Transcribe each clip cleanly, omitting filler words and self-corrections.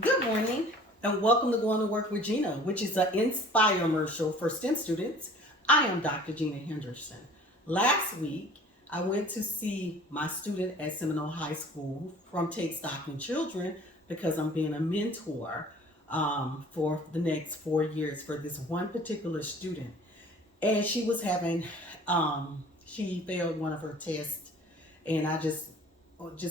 Good morning and welcome to Going to Work with Gena, which is an Inspiremercial for STEM students. I am Dr. Gena Henderson. Last week, I went to see my student at Seminole High School from Take Stock in Children because I'm being a mentor for the next 4 years for this one particular student. And she was having, she failed one of her tests, and I just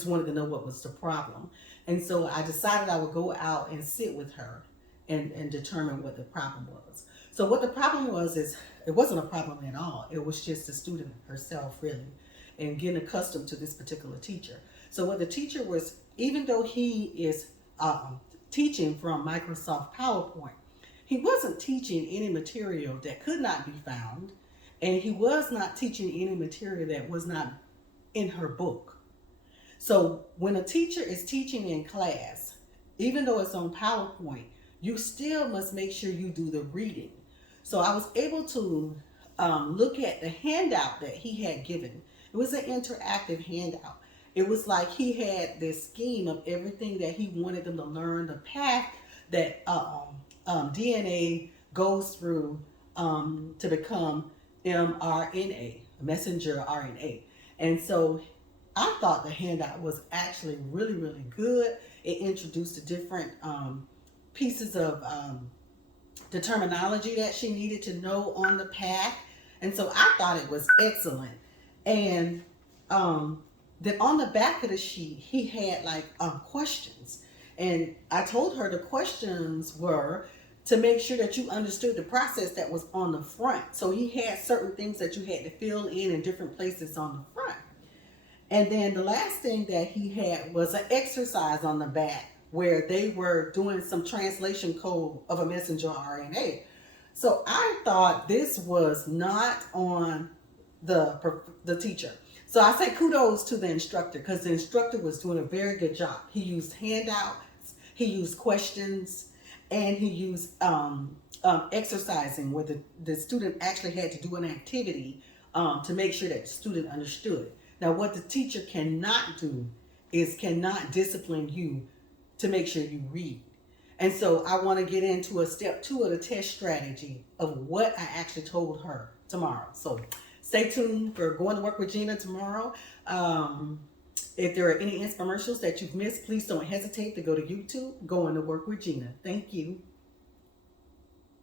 wanted to know what was the problem. And so I decided I would go out and sit with her and determine what the problem was. So what the problem was is it wasn't a problem at all. It was just the student herself really and getting accustomed to this particular teacher. So what the teacher was, even though he is teaching from Microsoft PowerPoint, he wasn't teaching any material that could not be found, and he was not teaching any material that was not in her book. So when a teacher is teaching in class, even though it's on PowerPoint, you still must make sure you do the reading. So I was able to look at the handout that he had given. It was an interactive handout. It was like he had this scheme of everything that he wanted them to learn, the path that DNA goes through to become mRNA, messenger RNA. And so I thought the handout was actually really, really good. It introduced the different pieces of the terminology that she needed to know on the path. And so I thought it was excellent. And then on the back of the sheet, he had like questions. And I told her the questions were to make sure that you understood the process that was on the front. So he had certain things that you had to fill in different places on the front. And then the last thing that he had was an exercise on the back where they were doing some translation code of a messenger RNA. So I thought this was not on the teacher. So I say kudos to the instructor because the instructor was doing a very good job. He used handouts, he used questions, and he used exercising where the student actually had to do an activity to make sure that the student understood. Now, what the teacher cannot do is cannot discipline you to make sure you read. And so I want to get into a step 2 of the test strategy of what I actually told her tomorrow. So stay tuned for Going to Work with Gena tomorrow. If there are any infomercials that you've missed, please don't hesitate to go to YouTube, Going to Work with Gena. Thank you.